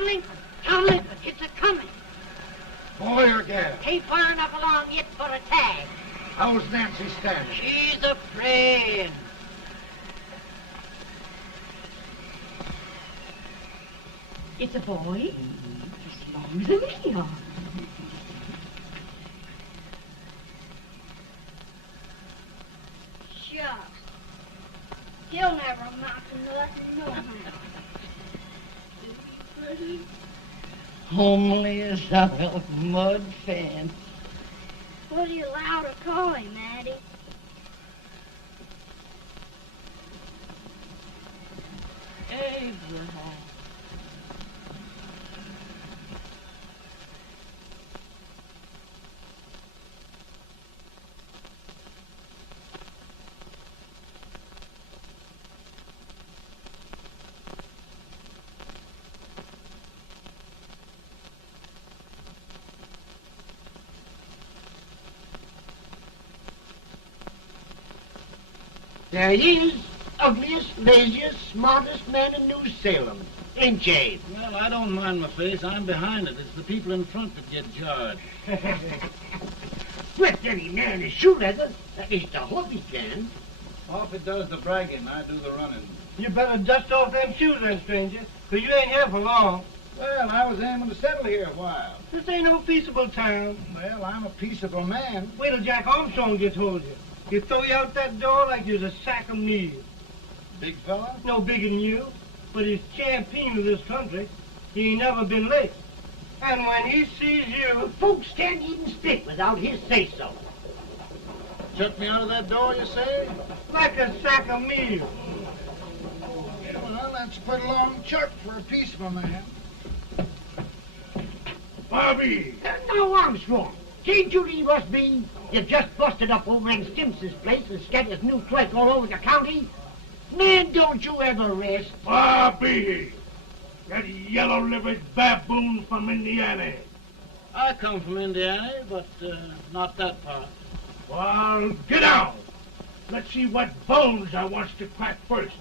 Townley, Townley, it's a-coming. Boy or gal? Ain't far enough along yet for a tag. How's Nancy standing? She's a-praying. It's a boy? As long as me are. Shucks. He'll never amount to nothing, no how. Pretty. Homely as a mud fan. What do you allow to call him, Addie? Abraham. There he is, ugliest, laziest, smartest man in New Salem. Ain't Jay? Well, I don't mind my face. I'm behind it. It's the people in front that get jarred. With any man in shoe leather, at least I hope he can. Off it does the bragging. I do the running. You better dust off them shoes then, stranger, 'cause you ain't here for long. Well, I was aiming to settle here a while. This ain't no peaceable town. Well, I'm a peaceable man. Wait till Jack Armstrong gets hold of you. He'll throw you out that door like you're a sack of meal. Big fella? No bigger than you, but he's champion of this country. He ain't never been late. And when he sees you... Folks can't even speak without his say-so. Chuck me out of that door, you say? like a sack of meal. Well, that's a pretty long chuck for a peaceful man. Bobby! Now, Armstrong, can't you leave us be? You've just busted up over in Stimpson's place and scattered new clerk all over the county. Man, don't you ever rest. Bobby! That yellow-livered baboon from Indiana. I come from Indiana, but not that part. Well, get out. Let's see what bones I wants to crack first.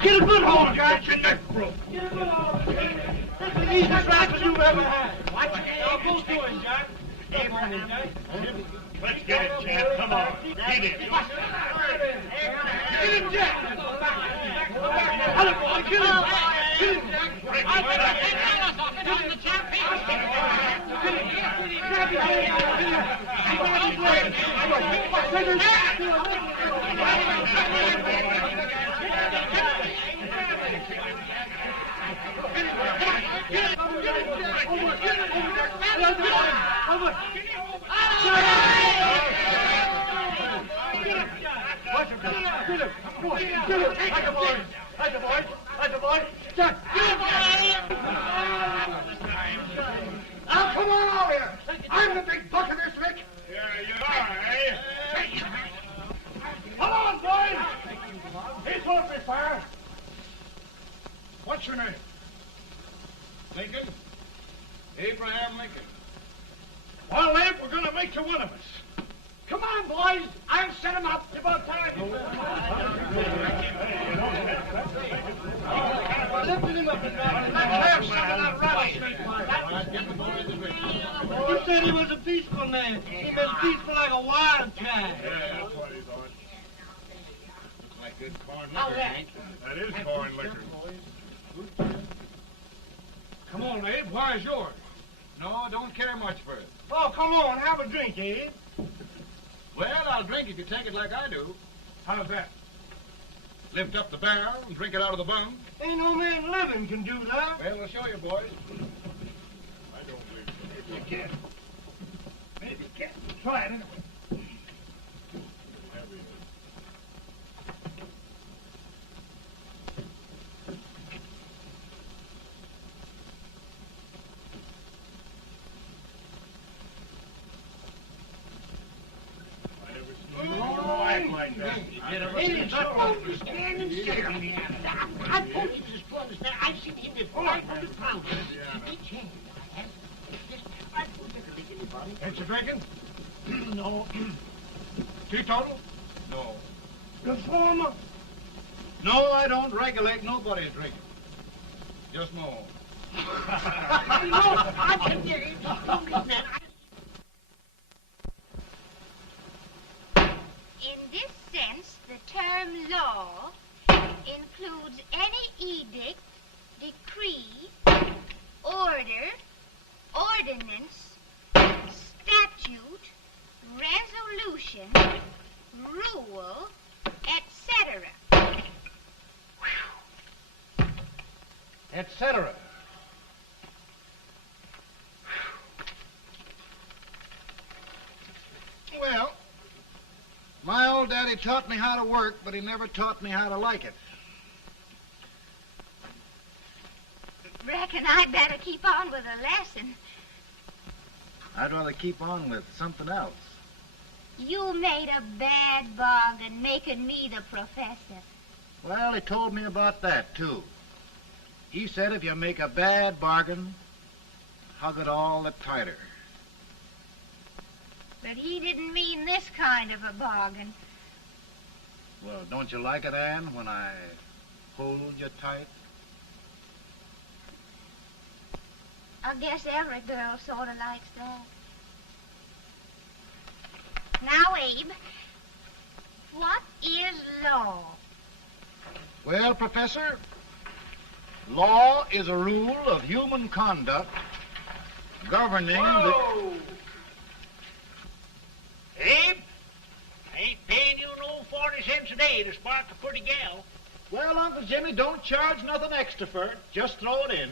Get a good hold, Jack. Get your neck broke. Get a good hold. That's the easiest rifle you've ever had. Watch it. Now, both doing, Jack. Abraham, Jack. Let's get it, Jack. Come on. Get it. Get him, Jack. Hello, boy. Get him. Get him, Jack. I'll get him. Get him, the champ. Get him. Grab him. Now, come on over here. I'm the big buck of this lick. Yeah, you are, eh? Come on, boys. He's holding me fire. What's your name? Lincoln? Abraham Lincoln. Well, Abe, we're going to make you one of us. Come on, boys. I'll set him up. It's about time. Lifting him up and down. Let's have some of that rattlesnake. You said he was a peaceful man. He was peaceful like a wildcat. Yeah, that's what he thought. Looks like good corn liquor, Hank. That is corn liquor. Come on, Abe. Where's yours? No, don't care much for it. Oh, come on. Have a drink, Abe. Well, I'll drink if you take it like I do. How's that? Lift up the barrel and drink it out of the bung. Ain't no man living can do that. Well, I'll show you, boys. I don't believe so. You can't. Maybe you can't. Try it anyway. Act like that. Hey, Jones, stand and sit on me. I told you this brother's man. I've seen him before. 500 pounds. Each hand. I have. This I don't think anybody. Ain't you drinking? No. Teetotal? No. Reformer? No, I don't regulate nobody's drinking. Just my own. I can get it. In this sense, the term law includes any edict, decree, order, ordinance, statute, resolution, rule, etc. Etc. Well, my old daddy taught me how to work, but he never taught me how to like it. Reckon I'd better keep on with the lesson. I'd rather keep on with something else. You made a bad bargain making me the professor. Well, he told me about that, too. He said if you make a bad bargain, hug it all the tighter. But he didn't mean this kind of a bargain. Well, don't you like it, Anne, when I hold you tight? I guess every girl sort of likes that. Now, Abe, what is law? Well, Professor, law is a rule of human conduct governing Whoa! Abe, I ain't paying you no 40 cents a day to spark a pretty gal. Well, Uncle Jimmy, don't charge nothing extra for it. Just throw it in.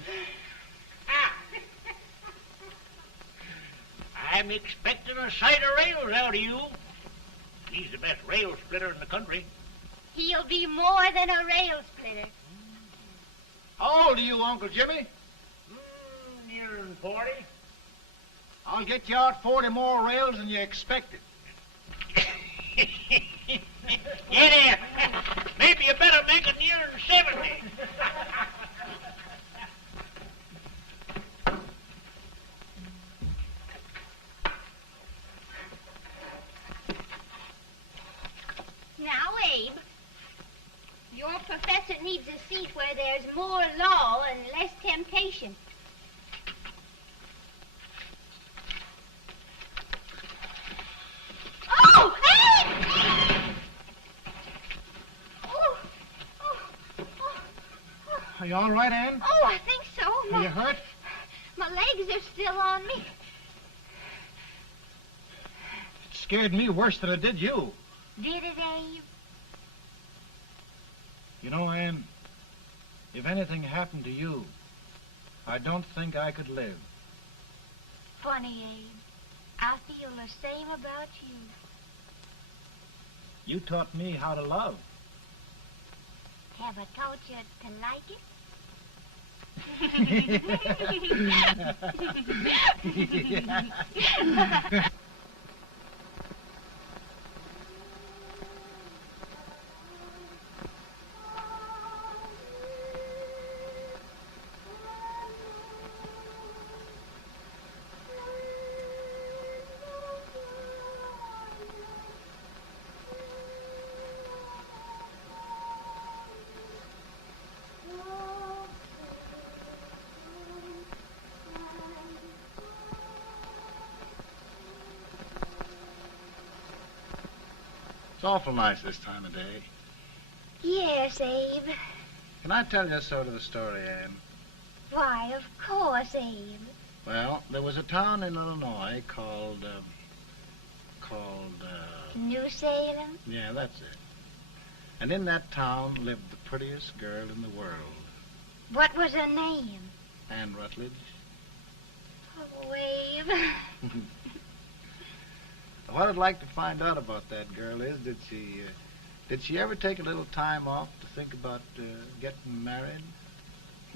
I'm expecting a sight of rails out of you. He's the best rail splitter in the country. He'll be more than a rail splitter. How old are you, Uncle Jimmy? Nearing 40. I'll get you out 40 more rails than you expected. Get here. Maybe you better make it nearing 70. Now, Abe, your professor needs a seat where there's more law and less temptation. Oh, Abe! Oh, oh, oh, oh. Are you all right, Anne? Oh, I think so. Are you hurt? My legs are still on me. It scared me worse than it did you. Did it, Abe? You know, Anne, if anything happened to you, I don't think I could live. Funny, Abe. I feel the same about you. You taught me how to love. Have I taught you to like it? It's awful nice this time of day. Yes, Abe. Can I tell you sort of the story, Anne? Why, of course, Abe. Well, there was a town in Illinois called, New Salem? yeah, that's it. And in that town lived the prettiest girl in the world, What was her name? Anne Rutledge. Oh, Abe. What I'd like to find out about that girl is, did she ever take a little time off to think about getting married?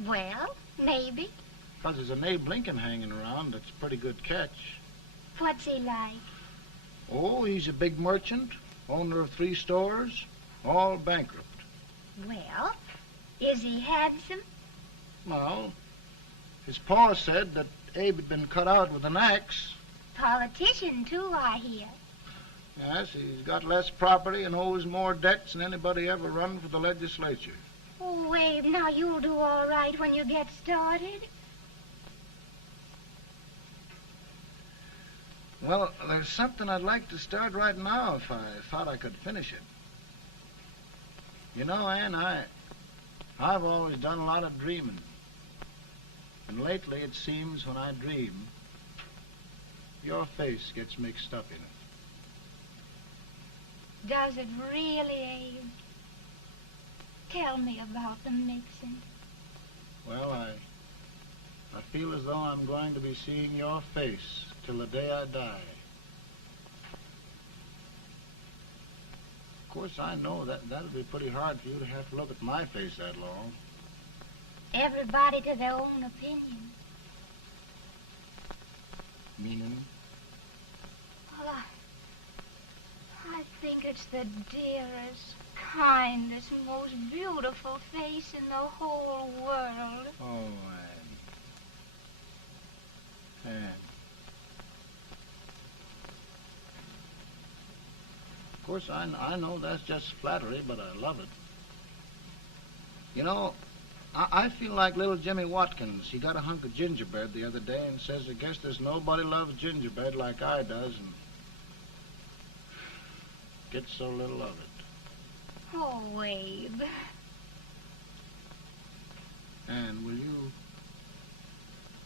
Well, maybe. Because there's an Abe Lincoln hanging around that's a pretty good catch. What's he like? Oh, he's a big merchant, owner of 3 stores, all bankrupt. Well, is he handsome? Well, his pa said that Abe had been cut out with an axe. Politician, too, I hear. Yes, he's got less property and owes more debts than anybody ever run for the legislature. Oh, Abe, now you'll do all right when you get started. Well, there's something I'd like to start right now if I thought I could finish it. You know, Ann, I've always done a lot of dreaming. And lately it seems when I dream, your face gets mixed up in it. Does it really, Abe? Tell me about the mixing. Well, I feel as though I'm going to be seeing your face till the day I die. Of course, I know that'll be pretty hard for you to have to look at my face that long. Everybody to their own opinion. Meaning? Well, I think it's the dearest, kindest, most beautiful face in the whole world. Oh, Ann. Of course, I know that's just flattery, but I love it. You know, I feel like little Jimmy Watkins. He got a hunk of gingerbread the other day and says, I guess there's nobody loves gingerbread like I does, and gets so little of it. Oh, Abe. And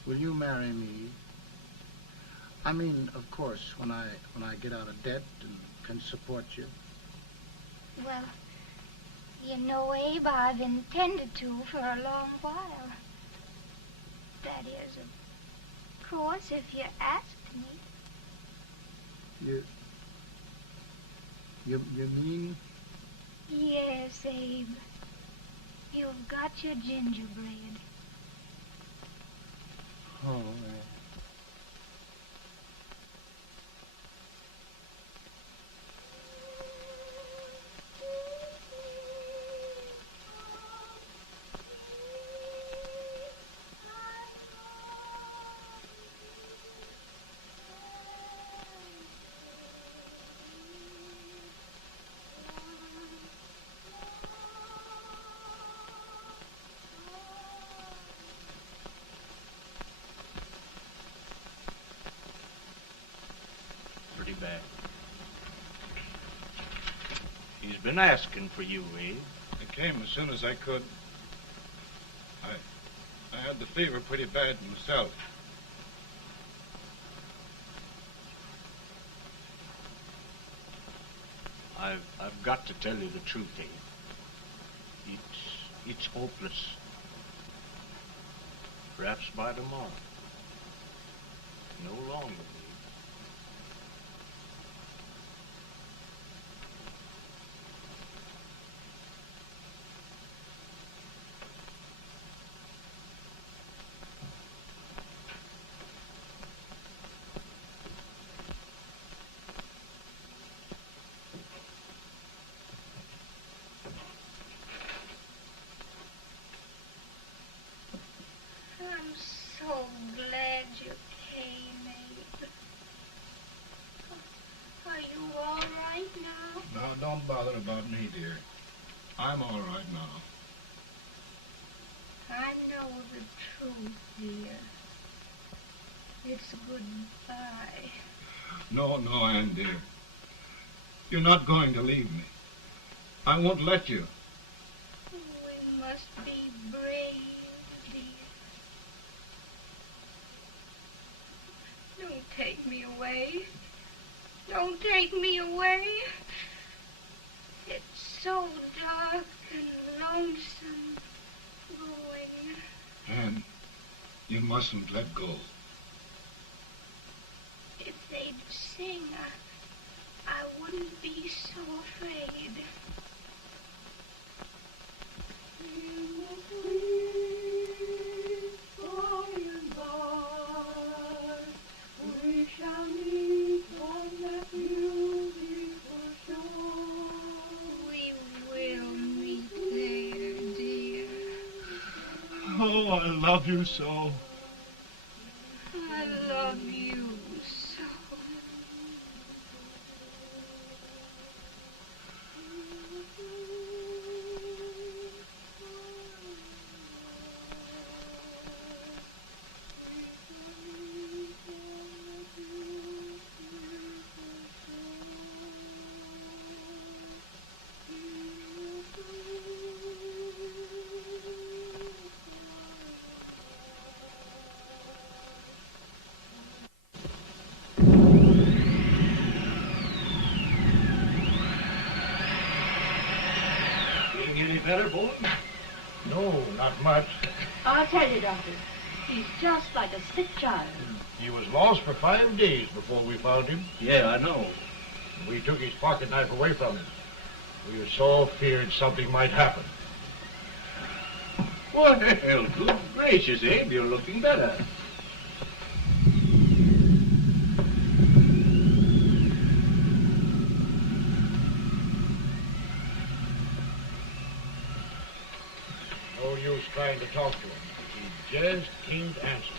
will you marry me? I mean, of course, when I get out of debt and can support you. Well, you know, Abe, I've intended to for a long while. That is, of course, if you asked me. You mean? Yes, Abe. You've got your gingerbread. Oh, Pretty bad. He's been asking for you, Abe. I came as soon as I could. I had the fever pretty bad myself. I've got to tell you the truth, Abe. It's hopeless. Perhaps by tomorrow. No longer, Abe. I'm so glad you came, Abe. Are you all right now? Now, don't bother about me, dear. I'm all right now. I know the truth, dear. It's goodbye. No, Ann, dear. You're not going to leave me. I won't let you. We must be brave, dear. Don't take me away. Don't take me away. It's so dark and lonesome going. Ann, you mustn't let go. If they'd sing, I wouldn't be so afraid. We shall meet on that beautiful shore. We will meet there, dear. Oh, I love you so. I love you so. better, boy? No, not much. I'll tell you, Doctor, he's just like a sick child. He was lost for 5 days before we found him. Yeah, I know. We took his pocket knife away from him. We were so feared something might happen. Well, good gracious, Abe, you're looking better. No use trying to talk to him. He just can't answer.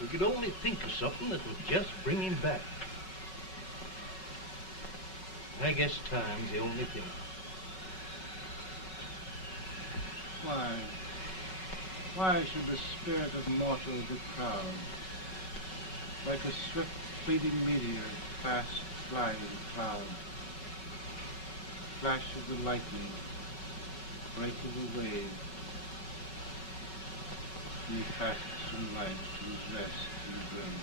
We could only think of something that would just bring him back. I guess time's the only thing. Why should the spirit of mortal be proud? Like a swift fleeting meteor, fast flying cloud. Flash of the lightning, break of the wave. He fasts from life to his rest in the grave.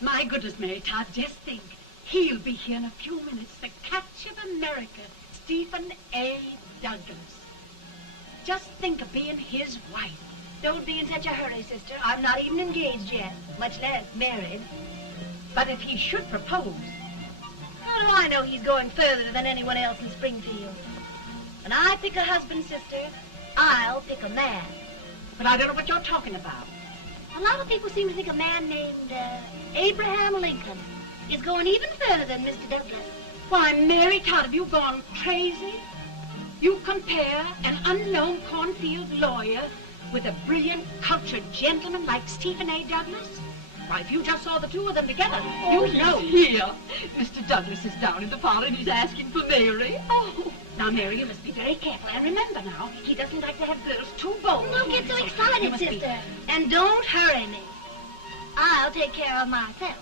My goodness, Mary Todd, just think. He'll be here in a few minutes. The catch of America, Stephen A. Douglas. Just think of being his wife. Don't be in such a hurry, sister. I'm not even engaged yet, much less married. But if he should propose... How do I know he's going further than anyone else in Springfield? When I pick a husband, sister, I'll pick a man. But I don't know what you're talking about. A lot of people seem to think a man named Abraham Lincoln is going even further than Mr. Douglas. Why, Mary Todd, have you gone crazy? You compare an unknown cornfield lawyer with a brilliant, cultured gentleman like Stephen A. Douglas? Why, if you just saw the two of them together, you'd know. Here. Mr. Douglas is down in the parlor and he's asking for Mary. Oh. Now, Mary, you must be very careful. And remember now, he doesn't like to have girls too bold. Don't get so You excited, must be- sister. And don't hurry me. I'll take care of myself.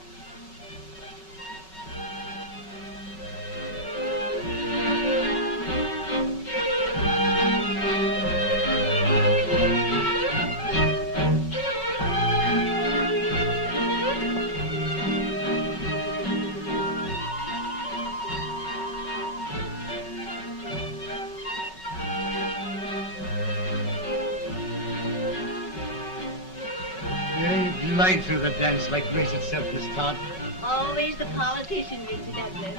They glide through the dance like grace itself, Miss Todd. Always the politician, Mr. Douglas.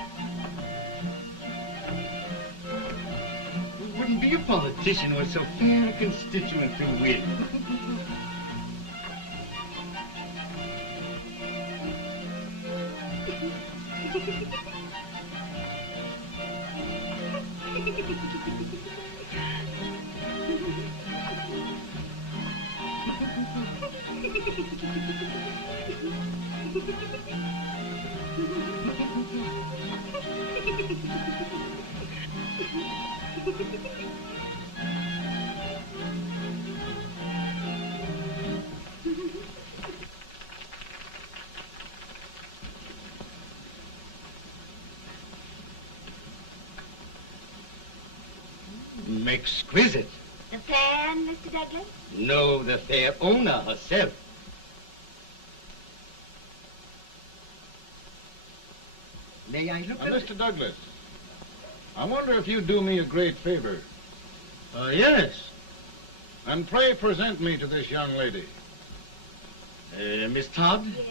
Who wouldn't be a politician with so fair a constituent to win? Exquisite. The fan, Mr. Douglas? No, the fair owner herself. May I look Now, at it? Mr. Douglas, I wonder if you'd do me a great favor. Yes. And pray present me to this young lady. Miss Todd? Yes.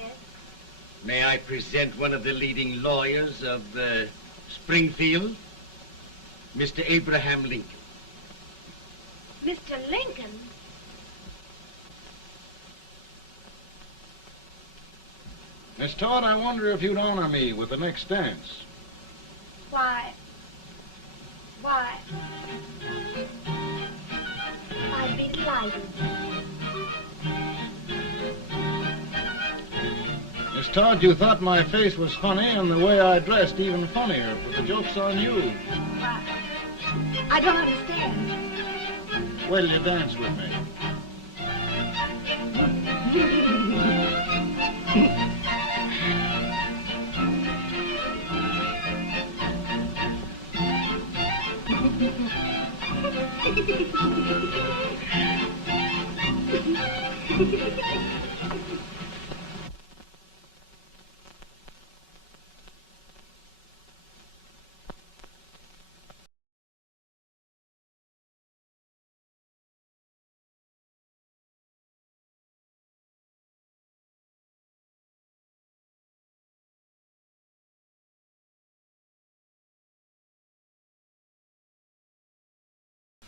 May I present one of the leading lawyers of Springfield, Mr. Abraham Lincoln. Mr. Lincoln? Miss Todd, I wonder if you'd honor me with the next dance. Why? I'd be delighted. Miss Todd, you thought my face was funny and the way I dressed even funnier, but the joke's on you. Why? I don't understand. Will you dance with me?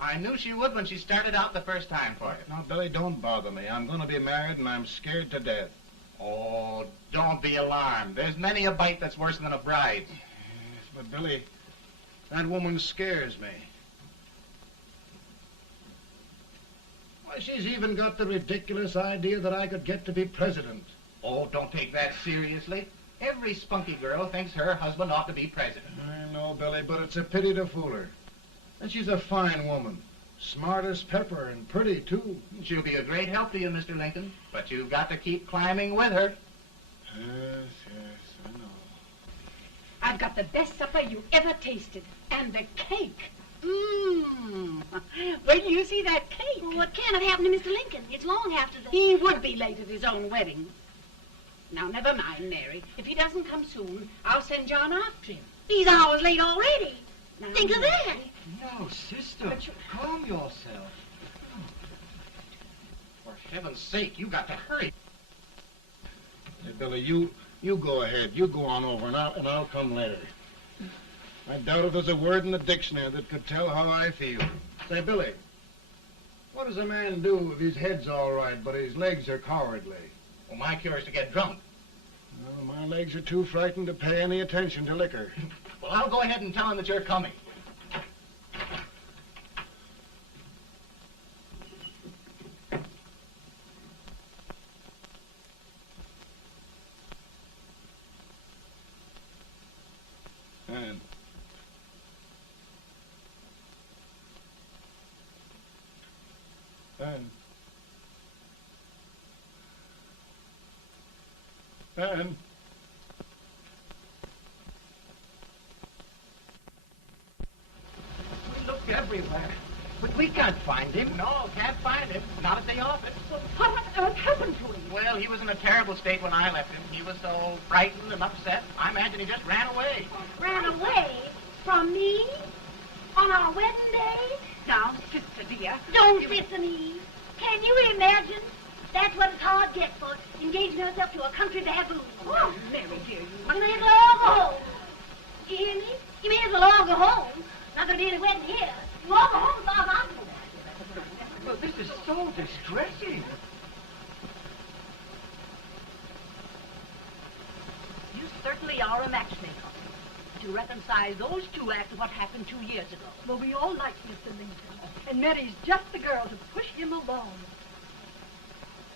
I knew she would when she started out the first time for you. Now, Billy, don't bother me. I'm going to be married and I'm scared to death. Oh, don't be alarmed. There's many a bite that's worse than a bride. But, Billy, that woman scares me. Why, she's even got the ridiculous idea that I could get to be president. Oh, don't take that seriously. Every spunky girl thinks her husband ought to be president. I know, Billy, but it's a pity to fool her. And she's a fine woman. Smart as pepper and pretty, too. She'll be a great help to you, Mr. Lincoln. But you've got to keep climbing with her. Yes, I know. I've got the best supper you ever tasted. And the cake. Mmm. Wait till you see that cake. Well, what can have happened to Mr. Lincoln? It's long after the... He would be late at his own wedding. Now, never mind, Mary. If he doesn't come soon, I'll send John after him. He's hours late already. Now, Think of that. No, sister. Calm yourself. For heaven's sake, you got to hurry. Hey, Billy, you go ahead. You go on over, and I'll come later. I doubt if there's a word in the dictionary that could tell how I feel. Say, Billy, what does a man do if his head's all right, but his legs are cowardly? Well, my cure is to get drunk. Well, my legs are too frightened to pay any attention to liquor. Well, I'll go ahead and tell him that you're coming. And We looked everywhere, but we can't find him. No, can't find him. Not at the office. Well, what on earth happened to him? Well, he was in a terrible state when I left him. He was so frightened and upset. I imagine he just ran away. Ran away from me on our wedding day? Now, sister dear. Don't listen, Eve. Can you imagine? That's what it's hard get for, engaging herself to a country baboon. Oh, Mary dear, You may as well all go home. You hear me? You may as well all go home. Not gonna be any wedding here. You all go home as far as I'm concerned. Well, this is so distressing. You certainly are a matchmaker. To reconcile those two after what happened 2 years ago. Well, we all like Mr. Lincoln. And Mary's just the girl to push him along.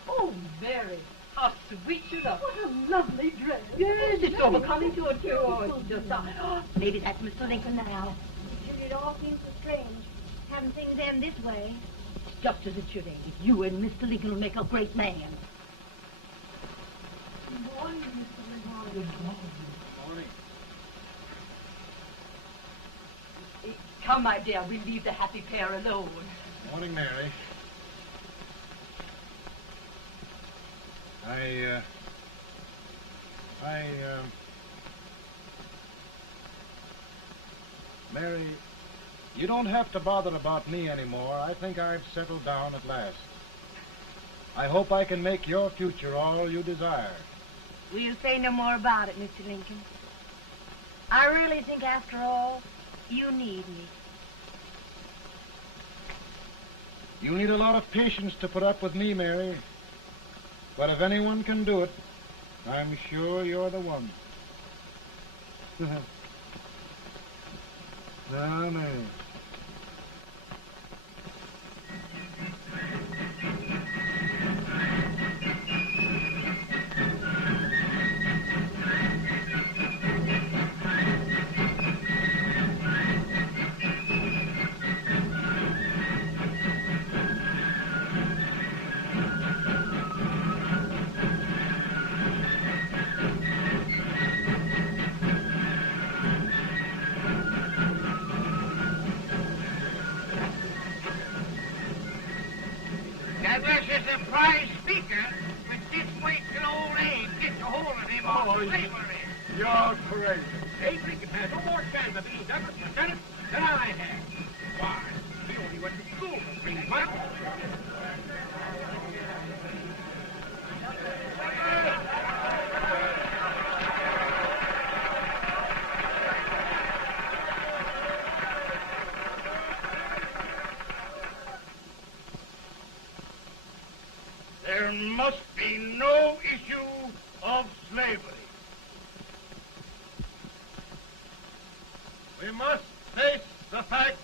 Oh, Mary, how sweet you look. What a lovely dress. Yes, it's overcoming to it, too. Oh, it's just... maybe that's Mr. Lincoln now. It all seems so strange. Having things end this way. It's just as it should end. You and Mr. Lincoln will make a great man. Good morning, Mr. Lincoln. morning. Come, my dear, we'll leave the happy pair alone. Morning, Mary. Mary, you don't have to bother about me anymore. I think I've settled down at last. I hope I can make your future all you desire. We'll say no more about it, Mr. Lincoln. I really think, after all, you need me. You need a lot of patience to put up with me, Mary. But if anyone can do it, I'm sure you're the one. No, no. That was a surprise speaker, but just wait till old Abe gets a hold of him on slavery. You're crazy. Abe Lincoln has no more chance of being Douglas Lieutenant than I have. Why? He only went to school for 3 months. There must be no issue of slavery. We must face the fact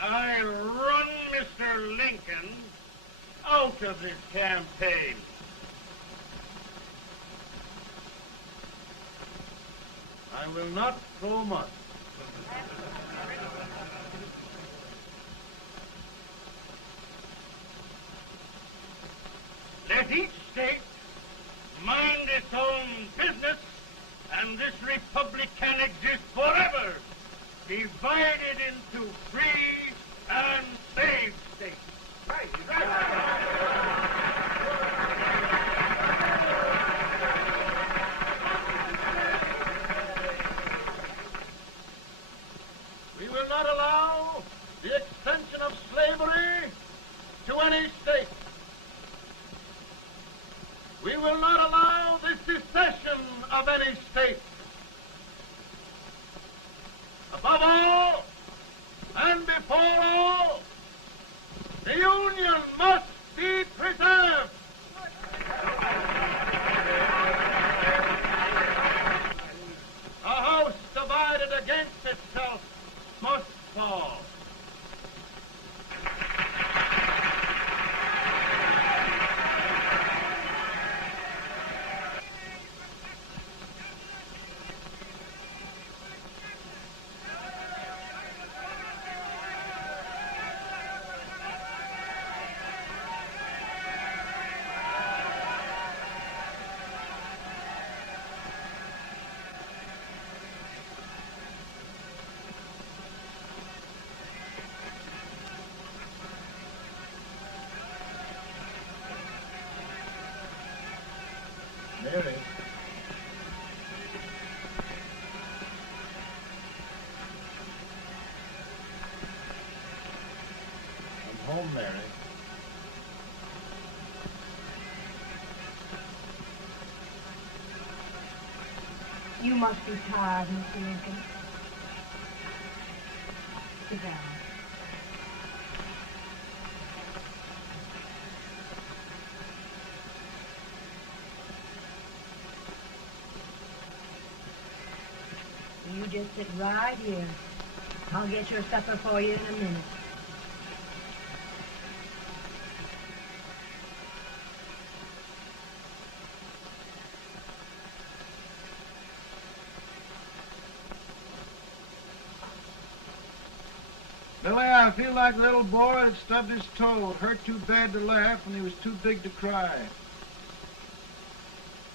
I run Mr. Lincoln out of this campaign. I will not throw much. Let each state mind its own business, and this republic can exist forever, divided into free and slave states. Right, right. We will not allow the extension of slavery to any state. We will not allow the secession of any state. Above all, and before all, the Union must be preserved. A house divided against itself must fall. home, Mary. You must be tired, Mr. Lincoln. Sit down. You just sit right here. I'll get your supper for you in a minute. Billy, I feel like a little boy that stubbed his toe. It hurt too bad to laugh, and he was too big to cry.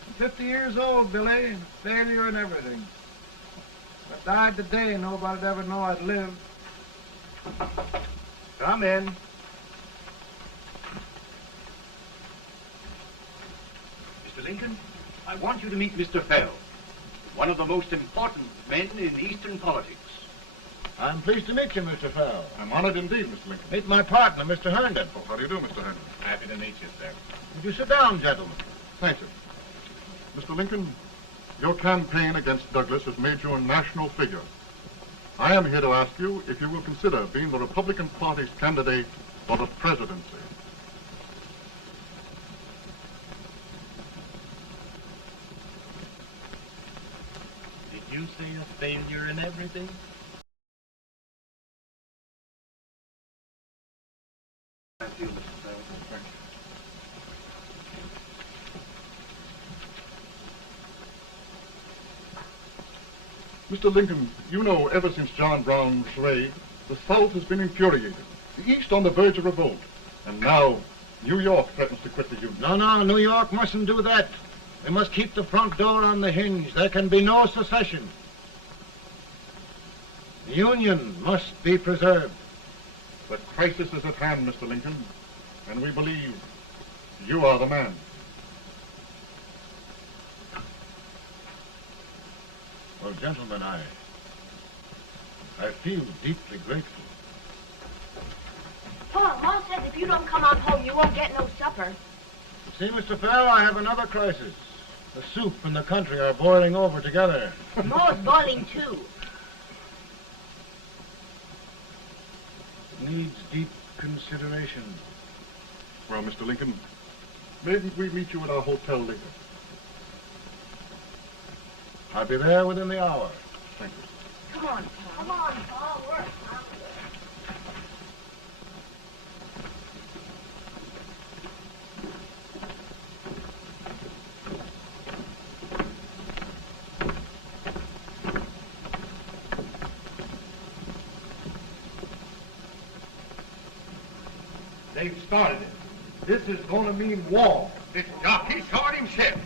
I'm 50 years old, Billy, failure and everything. If I died today, nobody'd ever know I'd lived. Come in. Mr. Lincoln, I want you to meet Mr. Fell, one of the most important men in Eastern politics. I'm pleased to meet you, Mr. Fell. I'm honored indeed, Mr. Lincoln. Meet my partner, Mr. Herndon. Oh, how do you do, Mr. Herndon? Happy to meet you, sir. Would you sit down, gentlemen? Thank you. Mr. Lincoln, your campaign against Douglas has made you a national figure. I am here to ask you if you will consider being the Republican Party's candidate for the presidency. Did you say a failure in everything? Thank you, Mr. Fell. Thank you. Mr. Lincoln, you know, ever since John Brown's raid, the South has been infuriated, the East on the verge of revolt, and now New York threatens to quit the Union. No, New York mustn't do that. They must keep the front door on the hinge. There can be no secession. The Union must be preserved. The crisis is at hand, Mr. Lincoln, and we believe you are the man. Well, gentlemen, I feel deeply grateful. Pa, Ma says if you don't come on home, you won't get no supper. See, Mr. Fell, I have another crisis. The soup and the country are boiling over together. Ma's boiling too. It needs deep consideration. Well, Mr. Lincoln, maybe we meet you at our hotel later. I'll be there within the hour. Thank you. Come on, Pa. Come on, Pa. Work. They've started it. This is going to mean war. This jockey saw it himself.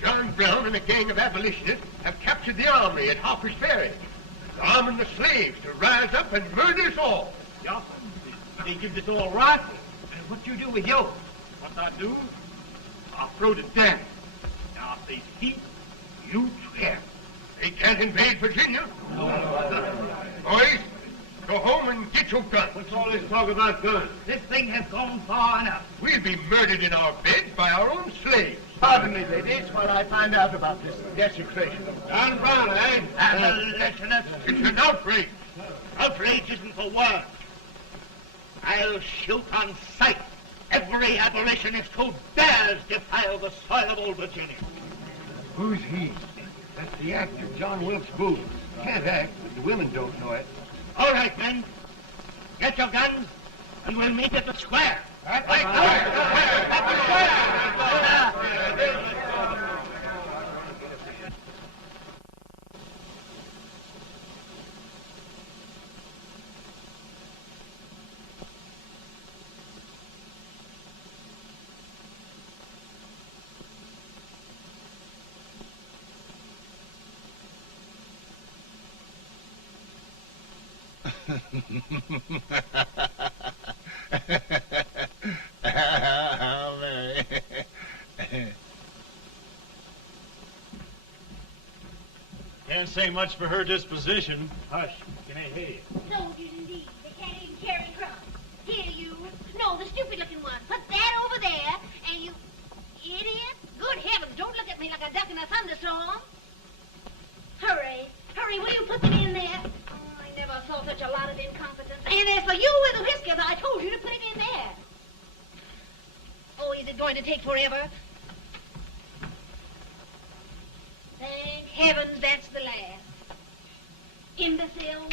John Brown and a gang of abolitionists have captured the armory at Harper's Ferry. They're arming the slaves to rise up and murder us all. Yeah, they give this all right. And what you do with yours? What I do? I'll throw to them. Now, if they speak, you swear. They can't invade Virginia. Boys, go home and get your guns. What's all this talk about guns? This thing has gone far enough. We'll be murdered in our beds by our own slaves. Pardon me, ladies, while I find out about this desecration. John Brown, eh? Abolitionist. It's an outrage. Outrage isn't for words. I'll shoot on sight every abolitionist who dares defile the soil of old Virginia. Who's he? That's the actor, John Wilkes Booth. Can't act, but the women don't know it. All right, men. Get your guns, and we'll meet at the square. At the Mary. Can't say much for her disposition. Hush, can I hear you? Soldiers indeed. They can't even carry crumbs. Here, you. And as for you with the whiskey, I told you to put it in there. Oh, is it going to take forever? Thank heavens that's the last. Imbecile.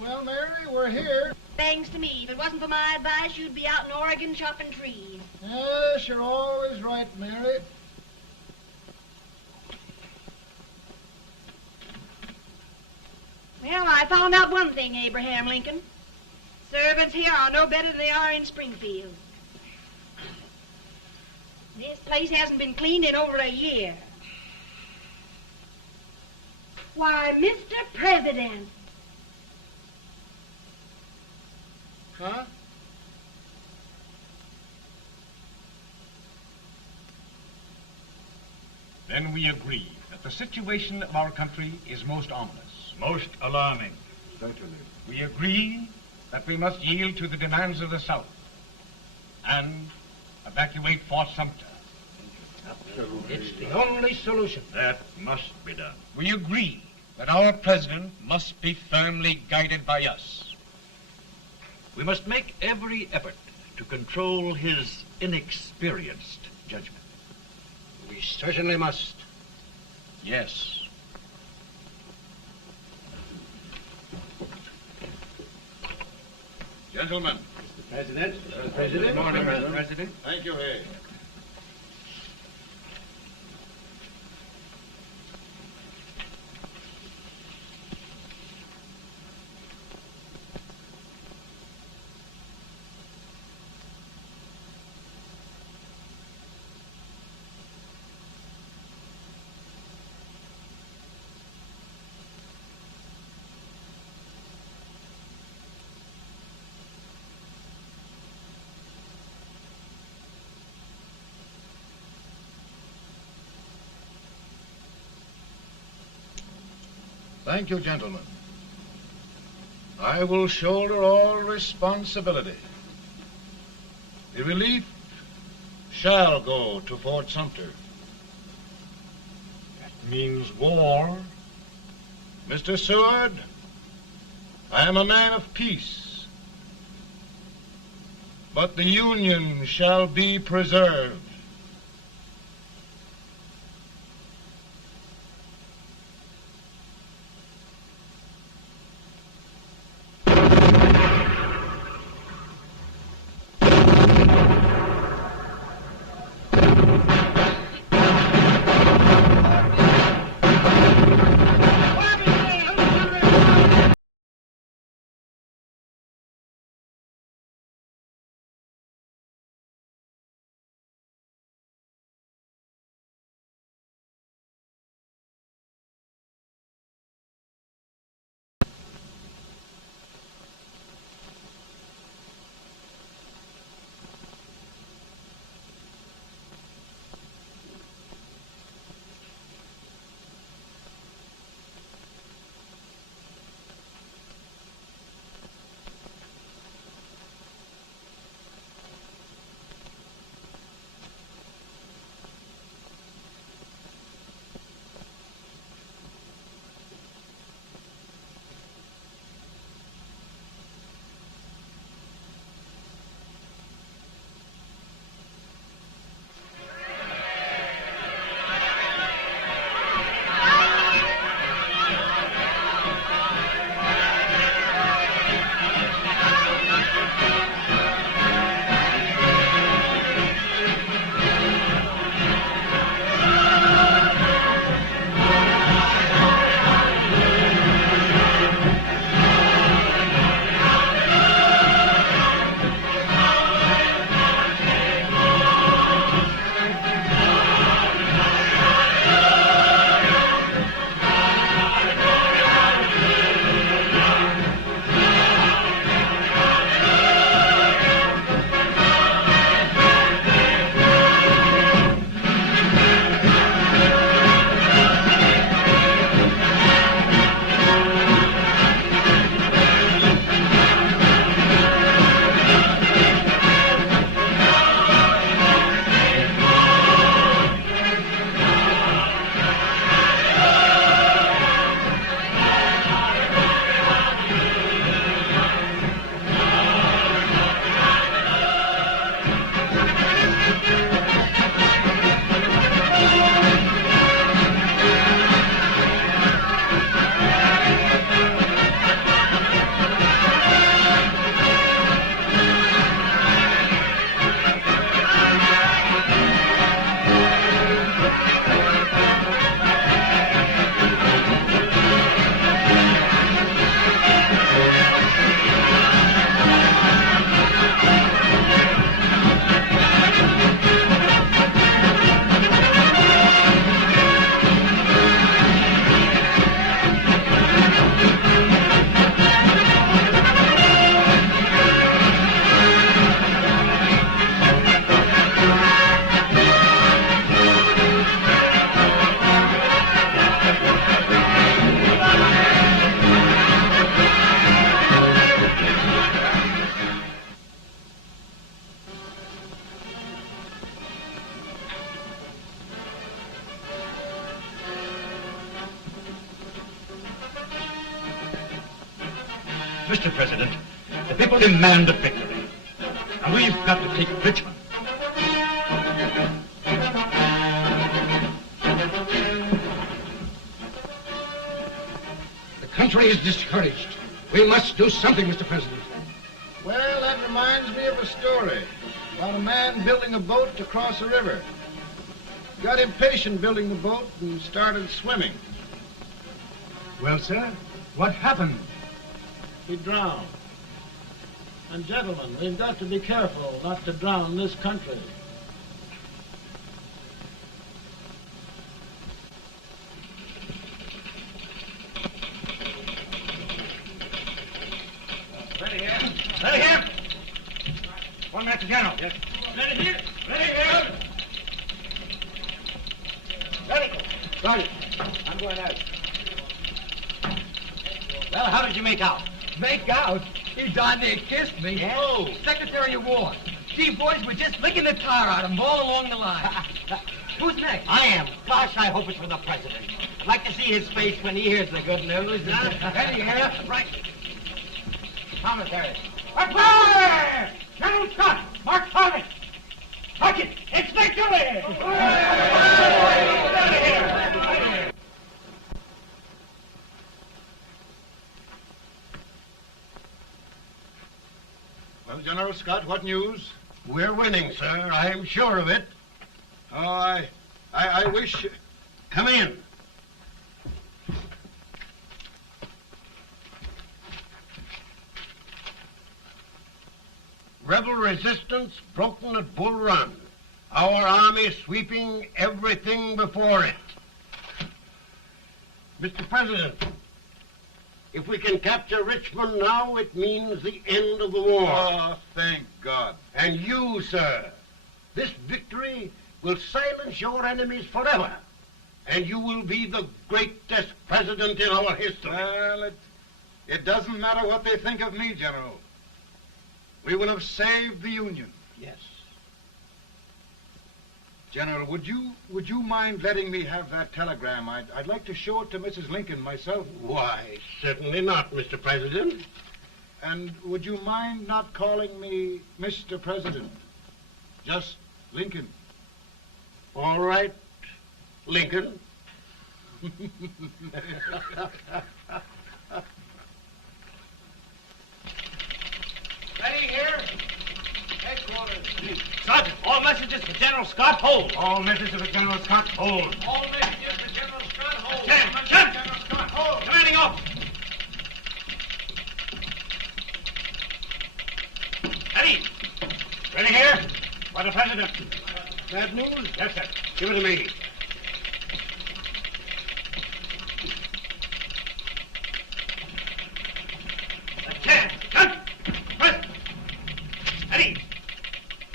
Well, Mary, we're here. Thanks to me. If it wasn't for my advice, you'd be out in Oregon chopping trees. Yes, you're always right, Mary. Well, I found out one thing, Abraham Lincoln. Servants here are no better than they are in Springfield. This place hasn't been cleaned in over a year. Why, Mr. President. Huh? Then we agree that the situation of our country is most ominous. Most alarming. Certainly. We agree that we must yield to the demands of the South and evacuate Fort Sumter. It's the only solution. That must be done. We agree that our president must be firmly guided by us. We must make every effort to control his inexperienced judgment. We certainly must. Yes. Gentlemen. Mr. President. Mr. President. Good morning, Mr. President. Thank you, Hay. Thank you, gentlemen. I will shoulder all responsibility. The relief shall go to Fort Sumter. That means war. Mr. Seward, I am a man of peace, but the Union shall be preserved. Mr. President, the people demand a victory. And we've got to take Richmond. The country is discouraged. We must do something, Mr. President. Well, that reminds me of a story about a man building a boat to cross a river. Got impatient building the boat and started swimming. Well, sir, what happened? He drowned. And gentlemen, we've got to be careful not to drown this country. Ready here. Ready here. One minute to General. Yes. Ready here. Ready here. Ready. Sergeant, I'm going out. Well, how did you make out? Make out? He darn near kissed me. Yeah? Oh, Secretary of War. Gee, boys, we're just licking the tar out of him all along the line. Who's next? I am. Gosh, I hope it's for the president. I'd like to see his face when he hears the good news. Ready here. Right. Commissary. Fire! General Scott! Mark Thomas! Sergeant, it's victory! Well, General Scott, what news? We're winning, sir. I am sure of it. Oh, I wish... Come in. Rebel resistance broken at Bull Run. Our army sweeping everything before it. Mr. President, if we can capture Richmond now, it means the end of the war. Oh, thank God. And you, sir, this victory will silence your enemies forever. And you will be the greatest president in our history. Well, it doesn't matter what they think of me, General. We will have saved the Union. Yes. General, would you mind letting me have that telegram? I'd like to show it to Mrs. Lincoln myself. Why, certainly not, Mr. President. And would you mind not calling me Mr. President? Just Lincoln. All right, Lincoln. Ready here. Headquarters. Sergeant, all messages for General Scott, hold. All messages for General Scott, hold. All messages for General Scott, hold. General Scott, hold. Commanding officer. Ready. Ready here. For the President. Bad news? Yes, sir. Give it to me.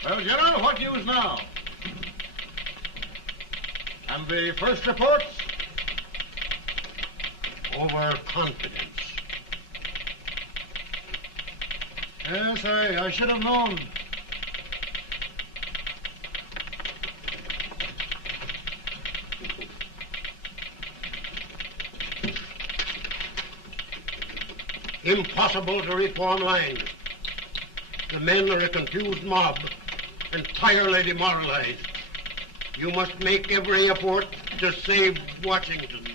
Well, General, what news now? And the first reports? Overconfidence. Yes, I should have known. Impossible to reform lines. The men are a confused mob, entirely demoralized. You must make every effort to save Washington.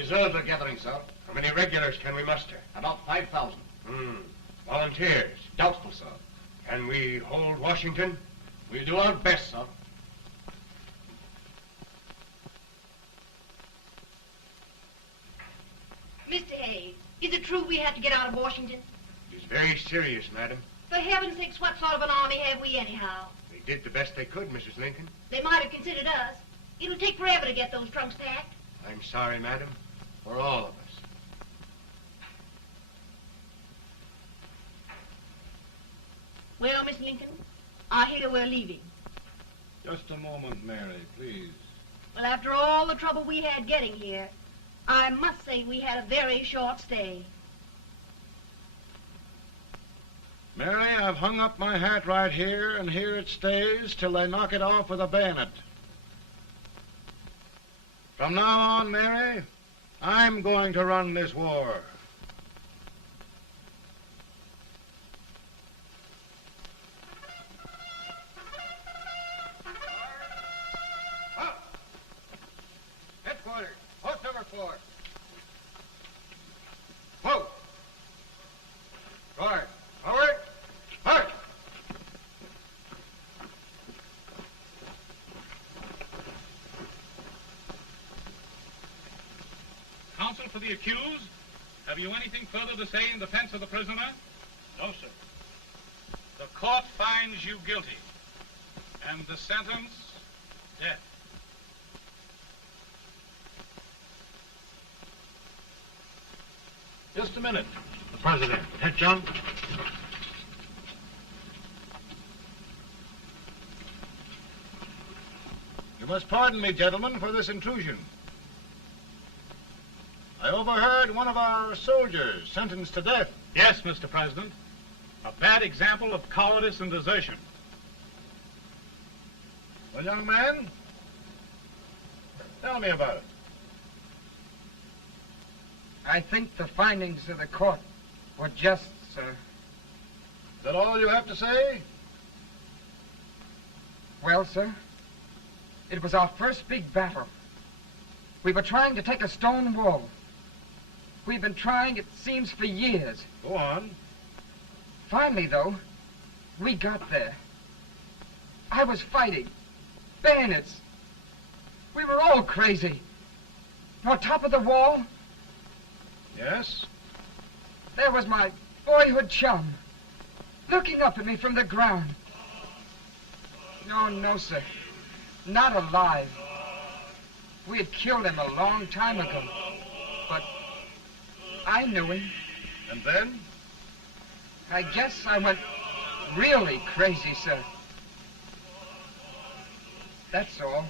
Reserves are gathering, sir. How many regulars can we muster? About 5,000. Volunteers? Doubtful, sir. Can we hold Washington? We'll do our best, sir. Mr. Hayes, is it true we have to get out of Washington? It's very serious, madam. For heaven's sakes, what sort of an army have we anyhow? They did the best they could, Mrs. Lincoln. They might have considered us. It'll take forever to get those trunks packed. I'm sorry, madam, for all of us. Well, Miss Lincoln, I hear we're leaving. Just a moment, Mary, please. Well, after all the trouble we had getting here, I must say we had a very short stay. Mary, I've hung up my hat right here, and here it stays till they knock it off with a bayonet. From now on, Mary, I'm going to run this war. Headquarters, post number 4. Whoa! Guard, forward, march! Counsel for the accused, have you anything further to say in defense of the prisoner? No, sir. The court finds you guilty, and the sentence, death. Just a minute. The president. Head, John. You must pardon me, gentlemen, for this intrusion. I overheard one of our soldiers sentenced to death. Yes, Mr. President. A bad example of cowardice and desertion. Well, young man, tell me about it. I think the findings of the court were just, sir. Is that all you have to say? Well, sir, it was our first big battle. We were trying to take a stone wall. We've been trying, it seems, for years. Go on. Finally, though, we got there. I was fighting. Bayonets. We were all crazy. On top of the wall, Yes? there was my boyhood chum, looking up at me from the ground. No, sir. Not alive. We had killed him a long time ago. But I knew him. And then? I guess I went really crazy, sir. That's all.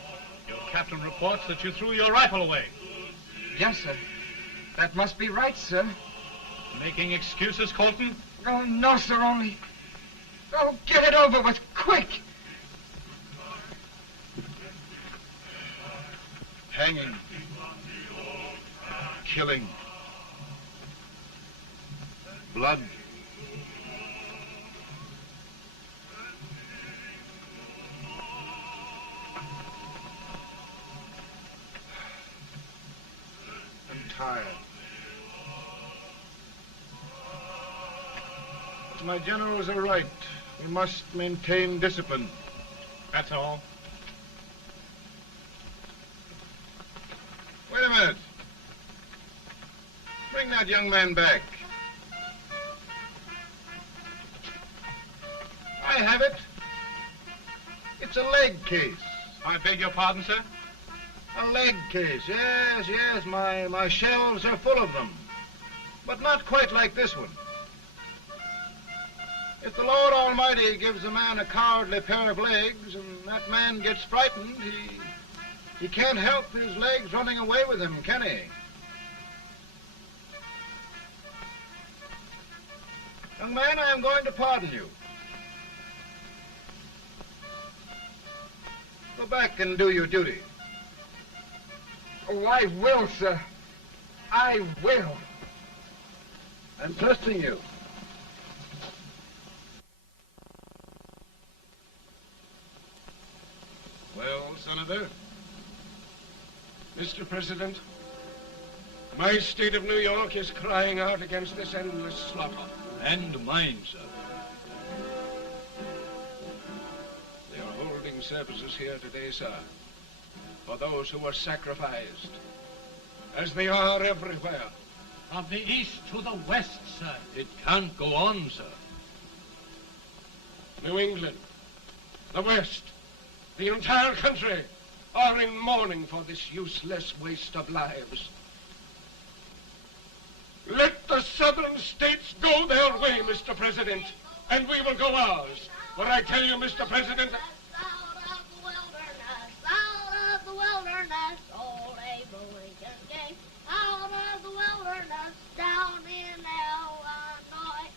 Your captain reports that you threw your rifle away. Yes, sir. That must be right, sir. Making excuses, Colton? Oh, no, sir, only... Oh, get it over with, quick! Hanging. Killing. Blood. I'm tired. But my generals are right. We must maintain discipline. That's all. Wait a minute. Bring that young man back. I have it. It's a leg case. I beg your pardon, sir? A leg case, yes. My shelves are full of them. But not quite like this one. If the Lord Almighty gives a man a cowardly pair of legs and that man gets frightened, he can't help his legs running away with him, can he? Young man, I am going to pardon you. Go back and do your duty. Oh, I will, sir. I will. I'm trusting you. Well, Senator? Mr. President, My state of New York is crying out against this endless slaughter. And mine, sir. They are holding services here today, sir, for those who were sacrificed, as they are everywhere. From the east to the west, sir. It can't go on, sir. New England, the West, the entire country are in mourning for this useless waste of lives. Let the southern states go their way, Mr. President, and we will go ours. But I tell you, Mr. President, Out of the wilderness, old Abraham Lincoln came. Out of the wilderness, down in Illinois.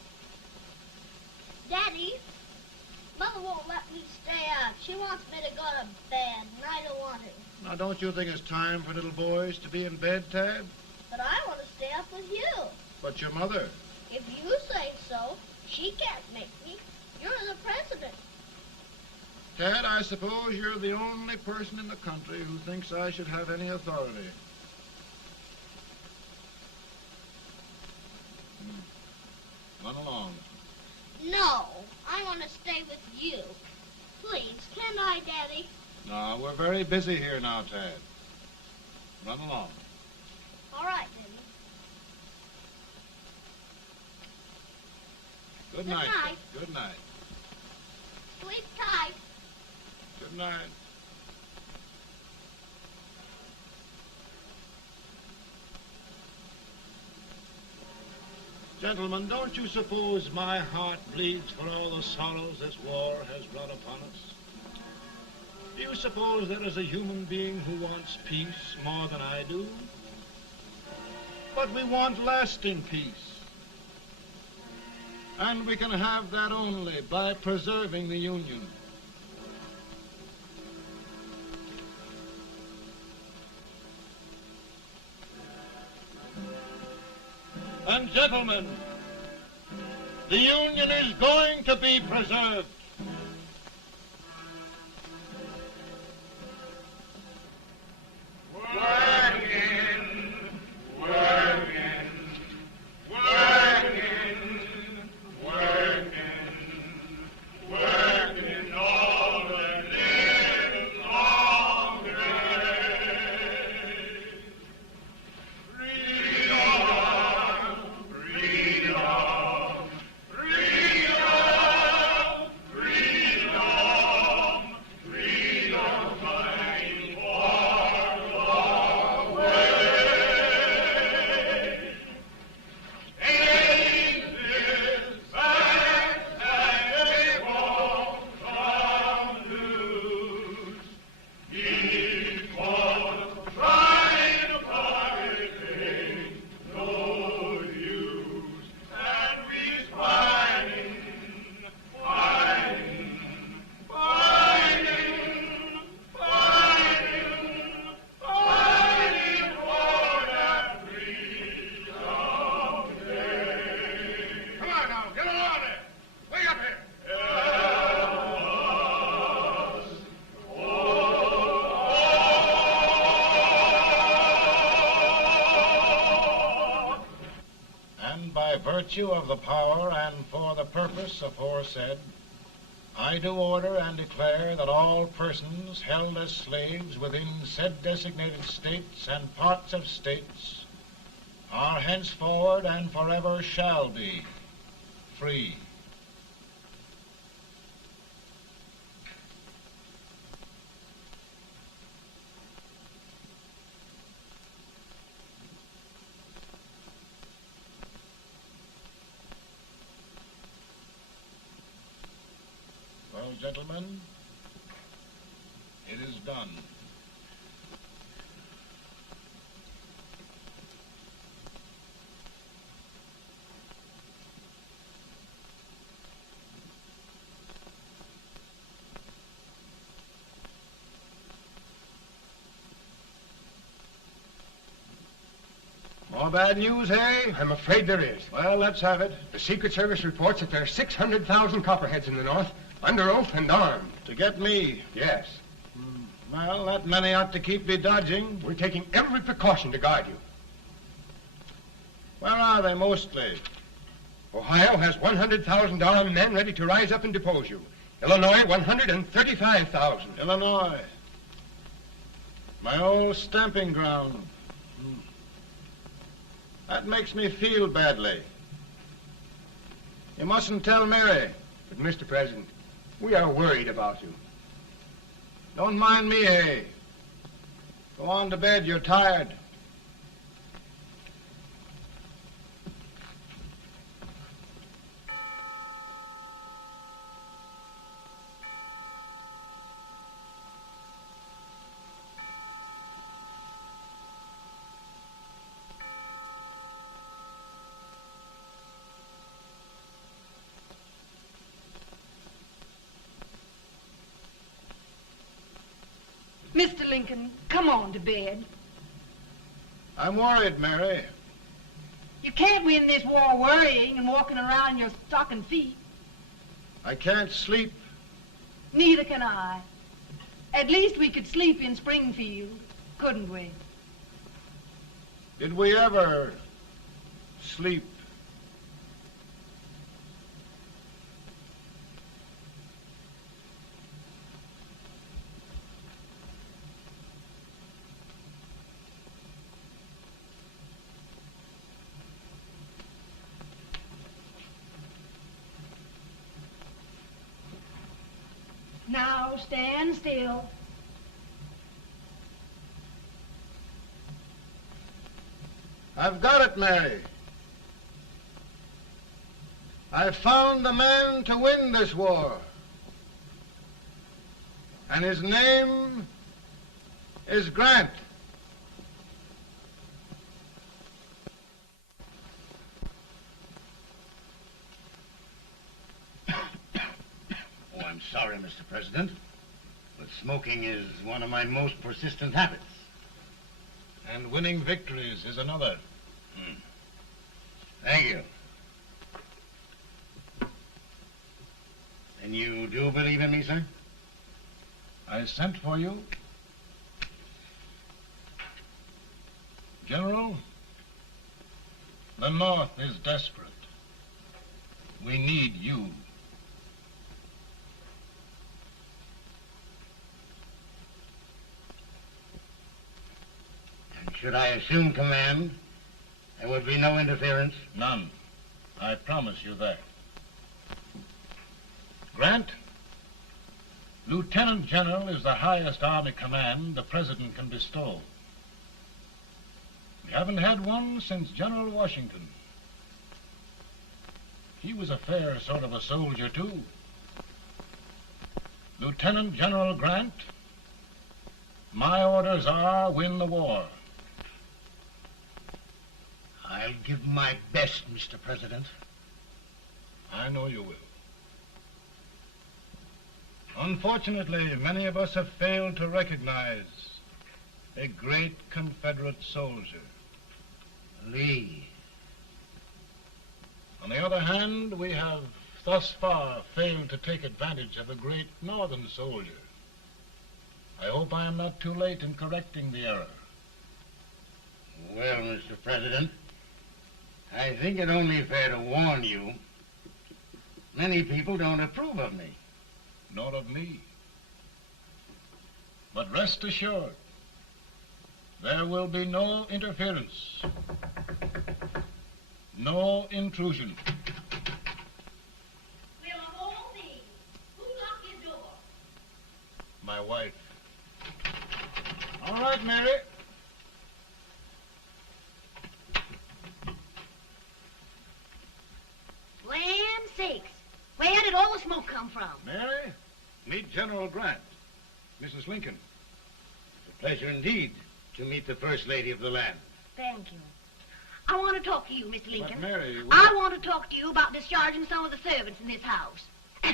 Daddy, Mother won't let me stay up. She wants me to go to bed, and I don't want to. Now, don't you think it's time for little boys to be in bed, Tad? But I want to stay up with you. But your mother. If you say so, she can't make me. You're the president. Tad, I suppose you're the only person in the country who thinks I should have any authority. Run along. No, I want to stay with you. Please, can I, Daddy? No, we're very busy here now, Tad. Run along. All right, Daddy. Good Good night. night. Good night. Sleep tight. Good night. Gentlemen, don't you suppose my heart bleeds for all the sorrows this war has brought upon us? Do you suppose there is a human being who wants peace more than I do? But we want lasting peace. And we can have that only by preserving the Union. And gentlemen, the Union is going to be preserved. Virtue of the power and for the purpose aforesaid, I do order and declare that all persons held as slaves within said designated states and parts of states are henceforward and forever shall be free. Well, gentlemen, it is done. More bad news, hey? I'm afraid there is. Well, let's have it. The Secret Service reports that there are 600,000 copperheads in the North, under oath and armed. To get me? Yes. Well, that many ought to keep me dodging. We're taking every precaution to guard you. Where are they mostly? Ohio has 100,000 armed men ready to rise up and depose you. Illinois, 135,000. Illinois. My old stamping ground. That makes me feel badly. You mustn't tell Mary. But, Mr. President, we are worried about you. Don't mind me, Hay. Go on to bed. You're tired. Mr. Lincoln, come on to bed. I'm worried, Mary. You can't win this war worrying and walking around in your stocking feet. I can't sleep. Neither can I. At least we could sleep in Springfield, couldn't we? Did we ever sleep? Now stand still. I've got it, Mary. I've found the man to win this war. And his name is Grant. Oh, I'm sorry, Mr. President, but smoking is one of my most persistent habits. And winning victories is another. Thank you. And you do believe in me, sir? I sent for you. General, the North is desperate. We need you. And should I assume command, there would be no interference? None. I promise you that. Grant, Lieutenant General is the highest Army command the President can bestow. We haven't had one since General Washington. He was a fair sort of a soldier, too. Lieutenant General Grant, my orders are win the war. I'll give my best, Mr. President. I know you will. Unfortunately, many of us have failed to recognize a great Confederate soldier. Lee. On the other hand, we have thus far failed to take advantage of a great Northern soldier. I hope I am not too late in correcting the error. Well, Mr. President, I think it only fair to warn you. Many people don't approve of me. Nor of me. But rest assured, there will be no interference, no intrusion. Well, of all things, who locked your door? My wife. All right, Mary. Land sakes. Where did all the smoke come from? Mary, meet General Grant. Mrs. Lincoln. It's a pleasure indeed to meet the First Lady of the land. Thank you. I want to talk to you, Mr. Lincoln. But Mary, I want to talk to you about discharging some of the servants in this house. Well,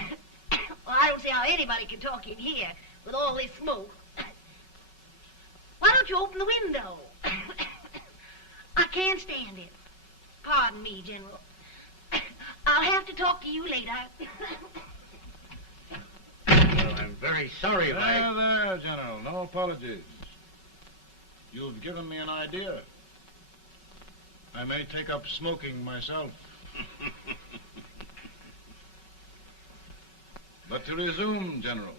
I don't see how anybody can talk in here with all this smoke. Why don't you open the window? I can't stand it. Pardon me, General. I'll have to talk to you later. Well, I'm very sorry if There, General. No apologies. You've given me an idea. I may take up smoking myself. But to resume, General,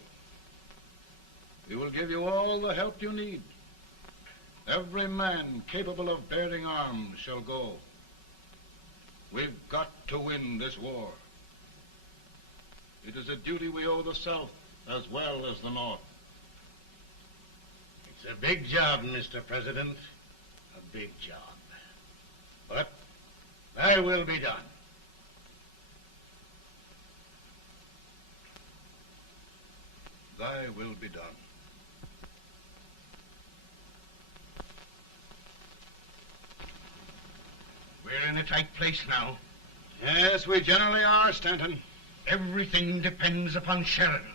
we will give you all the help you need. Every man capable of bearing arms shall go. We've got to win this war. It is a duty we owe the South as well as the North. It's a big job, Mr. President. A big job. But thy will be done. Thy will be done. We're in a tight place now. Yes, we generally are, Stanton. Everything depends upon Sheridan.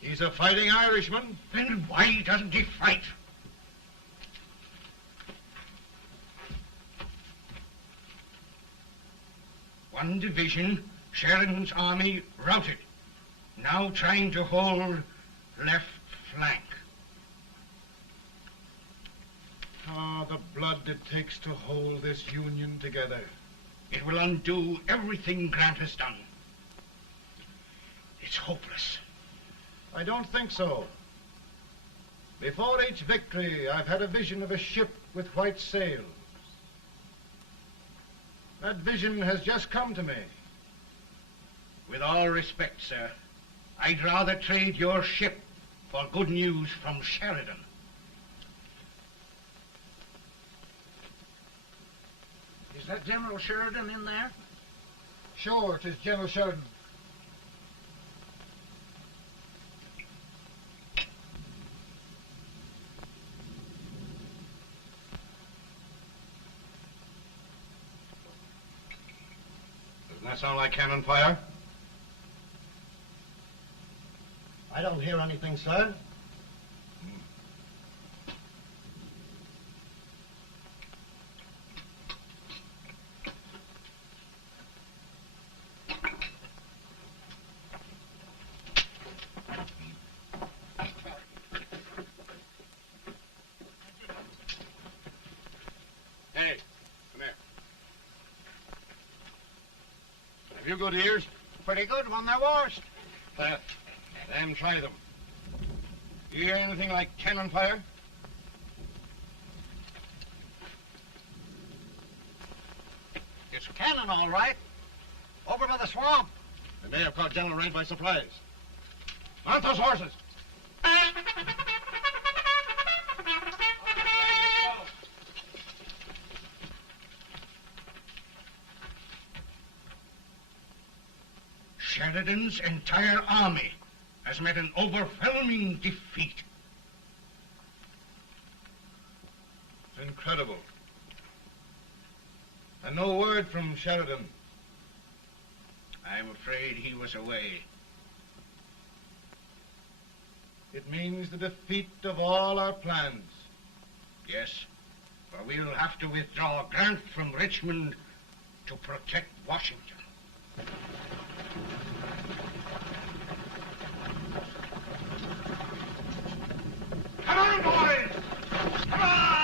He's a fighting Irishman. Then why doesn't he fight? One division, Sheridan's army, routed. Now trying to hold left flank. Ah, the blood it takes to hold this Union together. It will undo everything Grant has done. It's hopeless. I don't think so. Before each victory, I've had a vision of a ship with white sails. That vision has just come to me. With all respect, sir, I'd rather trade your ship for good news from Sheridan. Is that General Sheridan in there? Sure, it is General Sheridan. Doesn't that sound like cannon fire? I don't hear anything, sir. Hey, come here. Have you good ears? Pretty good when they're washed. Then try them. You hear anything like cannon fire? It's cannon, all right. Over by the swamp. They may have caught General Rank by surprise. Mount those horses. Sheridan's entire army has met an overwhelming defeat. It's incredible. And no word from Sheridan. I'm afraid he was away. It means the defeat of all our plans. Yes, for we'll have to withdraw Grant from Richmond to protect Washington. Come on, boys! Come on!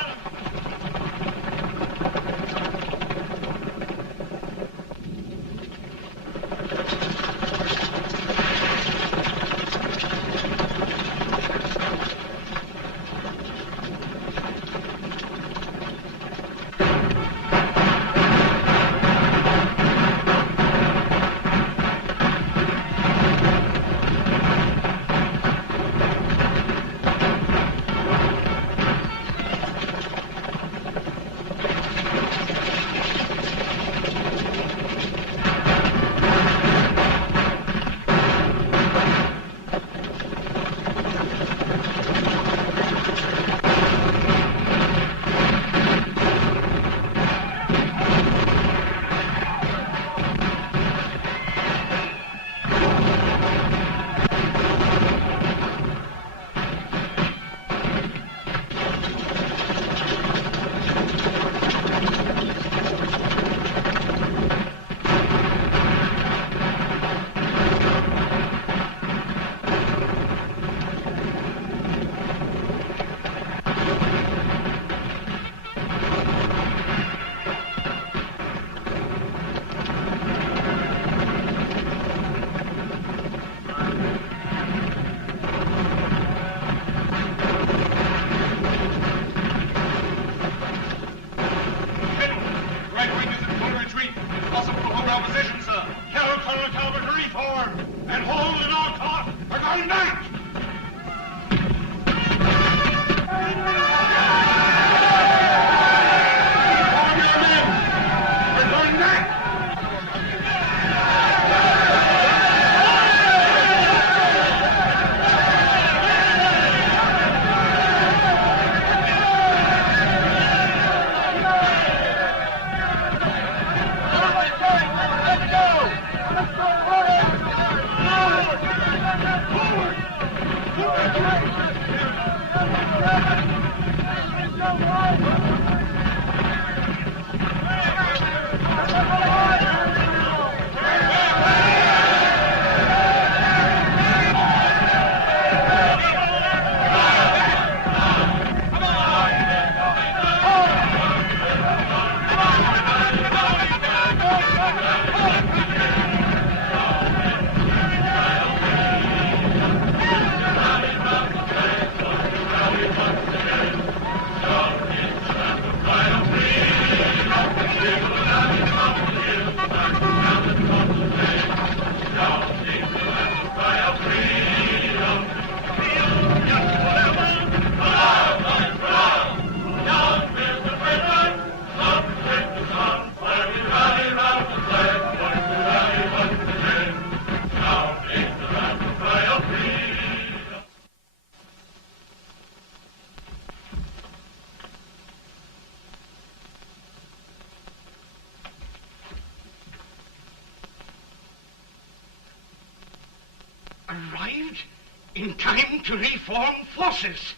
in time to reform forces,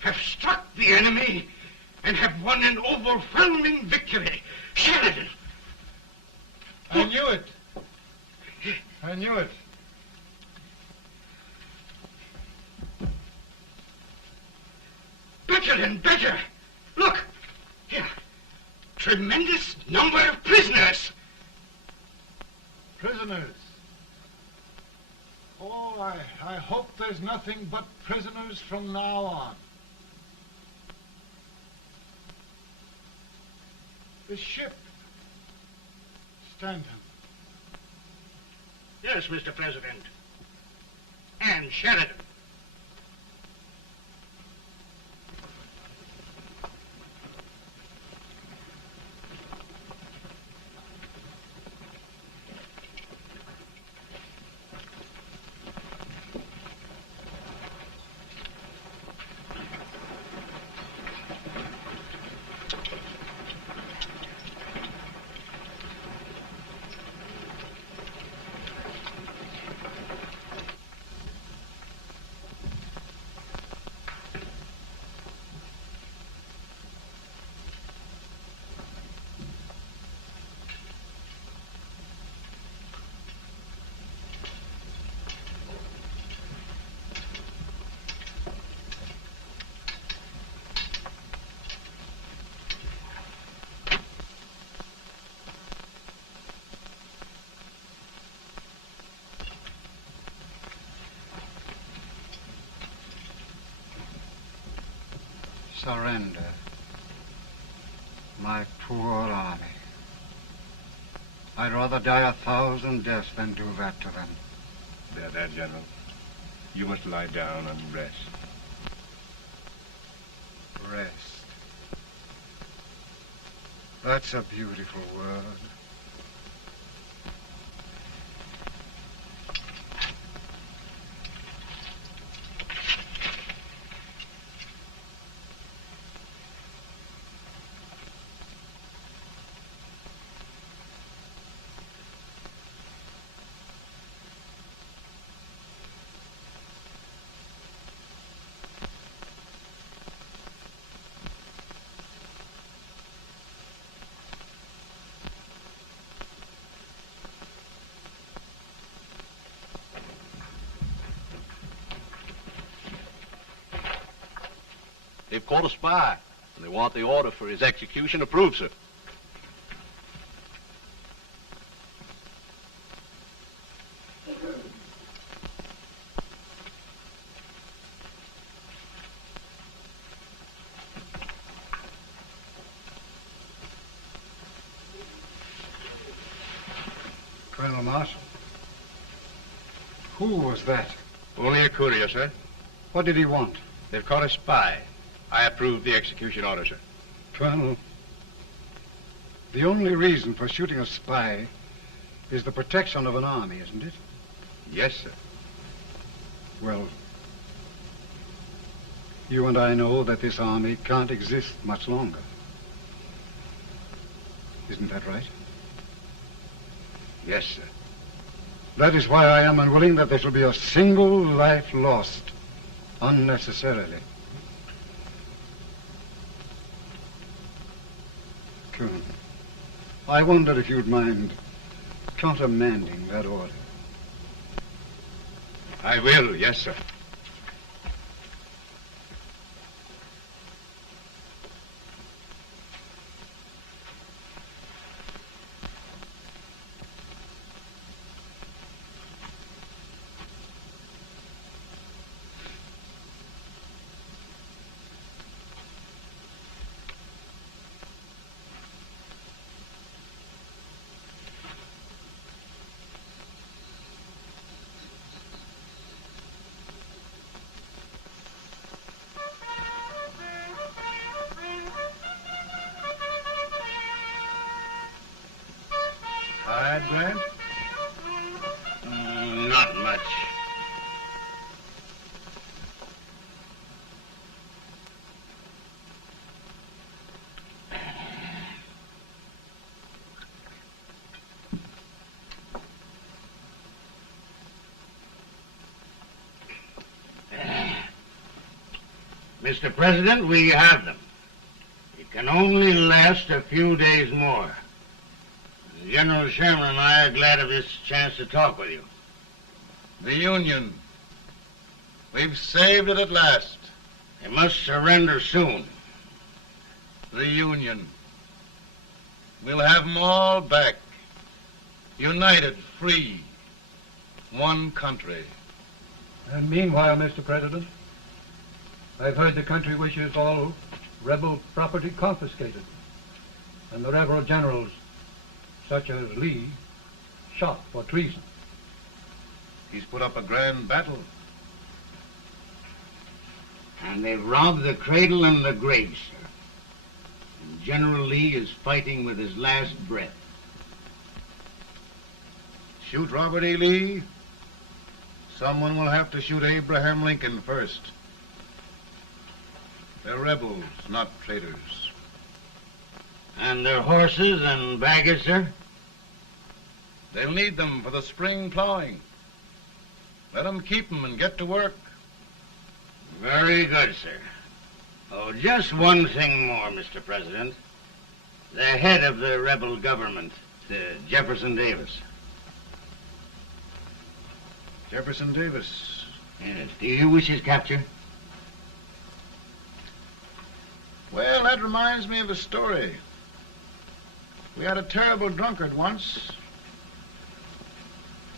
have struck the enemy, and have won an overwhelming victory. Sheridan! I knew it. I knew it. Better and better. Look, here. Tremendous number of prisoners. Prisoners. Oh, I hope there's nothing but prisoners from now on. The ship. Stanton. Yes, Mr. President. And Sheridan. Surrender. My poor army. I'd rather die 1,000 deaths than do that to them. There, General. You must lie down and rest. Rest. That's a beautiful word. They've caught a spy, and they want the order for his execution approved, sir. Colonel Marshall. Who was that? Only a courier, sir. What did he want? They've caught a spy. I approve the execution order, sir. Colonel, the only reason for shooting a spy is the protection of an army, isn't it? Yes, sir. Well, you and I know that this army can't exist much longer. Isn't that right? Yes, sir. That is why I am unwilling that there shall be a single life lost unnecessarily. Colonel, I wonder if you'd mind countermanding that order. I will, yes, sir. Tired, Grant? Not much. Mr. President, we have them. It can only last a few days more. General Sherman and I are glad of this chance to talk with you. The Union. We've saved it at last. They must surrender soon. The Union. We'll have them all back. United, free. One country. And meanwhile, Mr. President, I've heard the country wishes all rebel property confiscated, and the rebel generals, such as Lee, shot for treason. He's put up a grand battle. And they've robbed the cradle and the grave, sir. And General Lee is fighting with his last breath. Shoot Robert E. Lee? Someone will have to shoot Abraham Lincoln first. They're rebels, not traitors. And their horses and baggage, sir? They'll need them for the spring plowing. Let them keep them and get to work. Very good, sir. Oh, just one thing more, Mr. President. The head of the rebel government, Jefferson Davis. Jefferson Davis. Yes. Do you wish his capture? Well, that reminds me of a story. We had a terrible drunkard once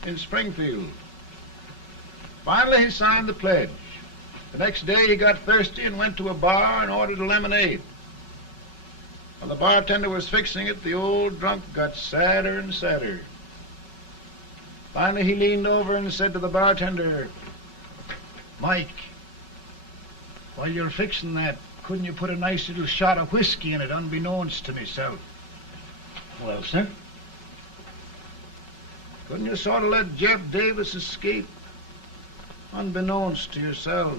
in Springfield. Finally, he signed the pledge. The next day, he got thirsty and went to a bar and ordered a lemonade. While the bartender was fixing it, the old drunk got sadder and sadder. Finally, he leaned over and said to the bartender, "Mike, while you're fixing that, couldn't you put a nice little shot of whiskey in it, unbeknownst to myself?" Well, sir? Couldn't you sort of let Jeff Davis escape, unbeknownst to yourself?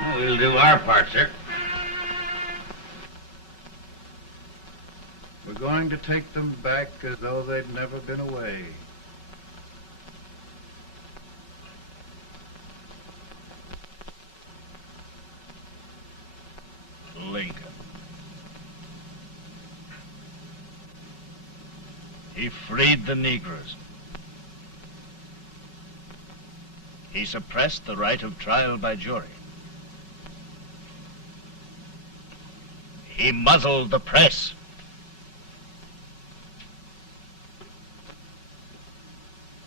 Well, we'll do our part, sir. We're going to take them back as though they'd never been away. Lincoln. He freed the Negroes. He suppressed the right of trial by jury. He muzzled the press.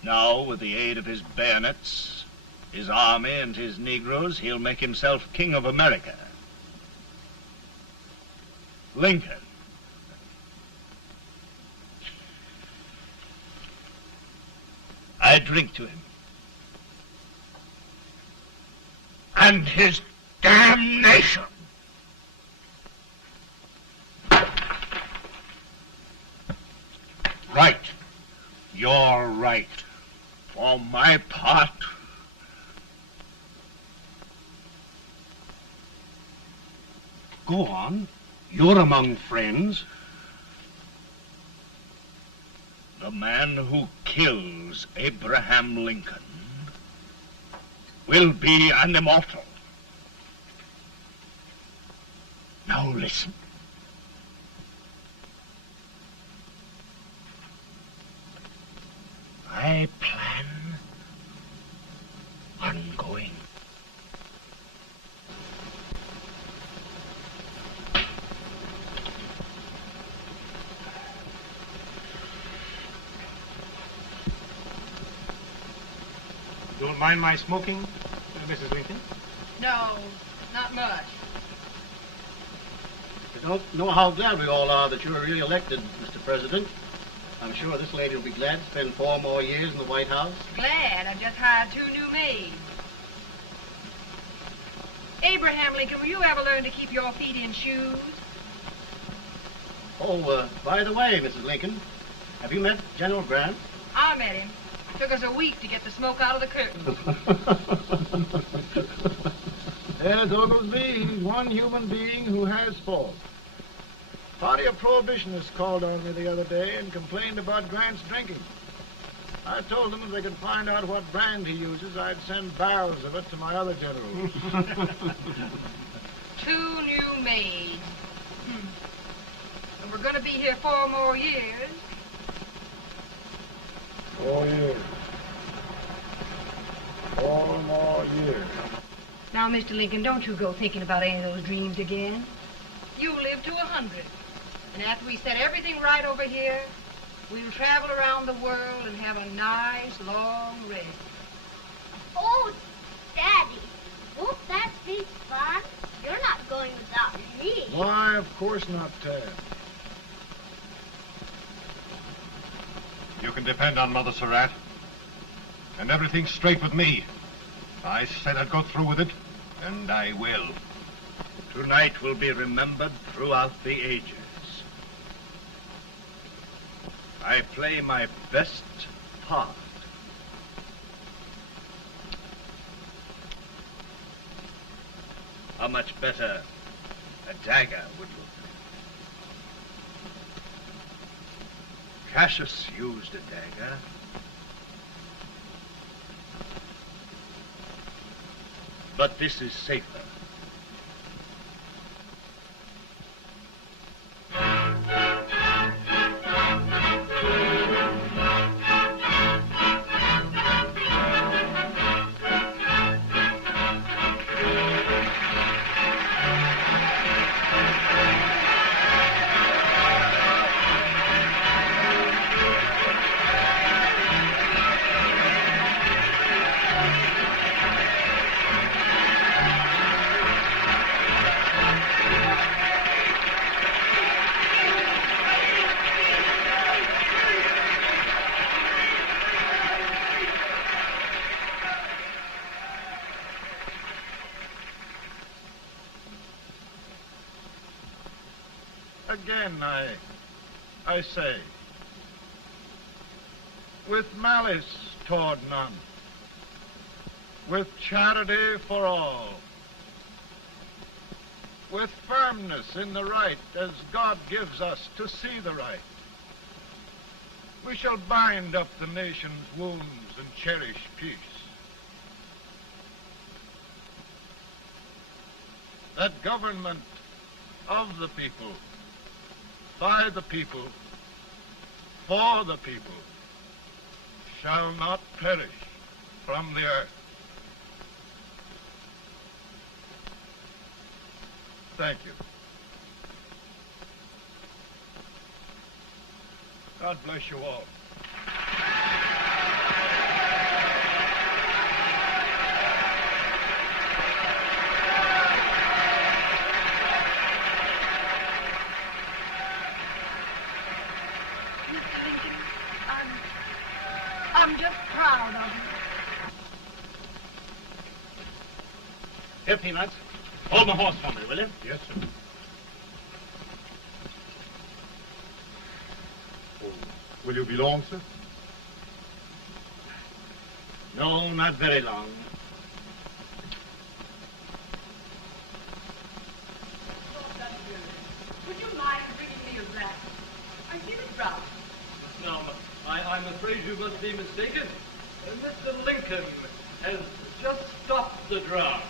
Now, with the aid of his bayonets, his army, and his Negroes, he'll make himself king of America. Lincoln. I drink to him. And his damnation. Right. You're right. For my part, Go on. You're among friends. the man who kills Abraham Lincoln will be an immortal. Now listen. I plan on going. Don't mind my smoking, Mrs. Lincoln? No, not much. I don't know how glad we all are that you're re-elected, Mr. President. I'm sure this lady will be glad to spend 4 more years in the White House. Glad. I've just hired 2 new maids. Abraham Lincoln, will you ever learn to keep your feet in shoes? Oh, by the way, Mrs. Lincoln, have you met General Grant? I met him. Took us a week to get the smoke out of the curtains. Yes, Oglesby, he's one human being who has faults. A party of prohibitionists called on me the other day and complained about Grant's drinking. I told them if they could find out what brand he uses, I'd send barrels of it to my other generals. 2 new maids. And we're going to be here 4 more years. 4 years. 4 more years. Now, Mr. Lincoln, don't you go thinking about any of those dreams again. You live to 100. And after we set everything right over here, we'll travel around the world and have a nice, long rest. Oh, Daddy, won't that be fun? You're not going without me. Why, of course not, Tad. You can depend on Mother Surratt. And everything's straight with me. I said I'd go through with it, and I will. Tonight will be remembered throughout the ages. I play my best part. How much better a dagger would look. Cassius used a dagger. But this is safer. Again, I say, with malice toward none, with charity for all, with firmness in the right as God gives us to see the right, we shall bind up the nation's wounds and cherish peace. That government of the people, by the people, for the people, shall not perish from the earth. Thank you. God bless you all. I'm just proud of you. Here, Peanuts. Hold my horse for me, will you? Yes, sir. Oh, will you be long, sir? No, not very long. Would you mind bringing me a rat? I feel it rough. No, I'm afraid you must be mistaken. Mr. Lincoln has just stopped the draft.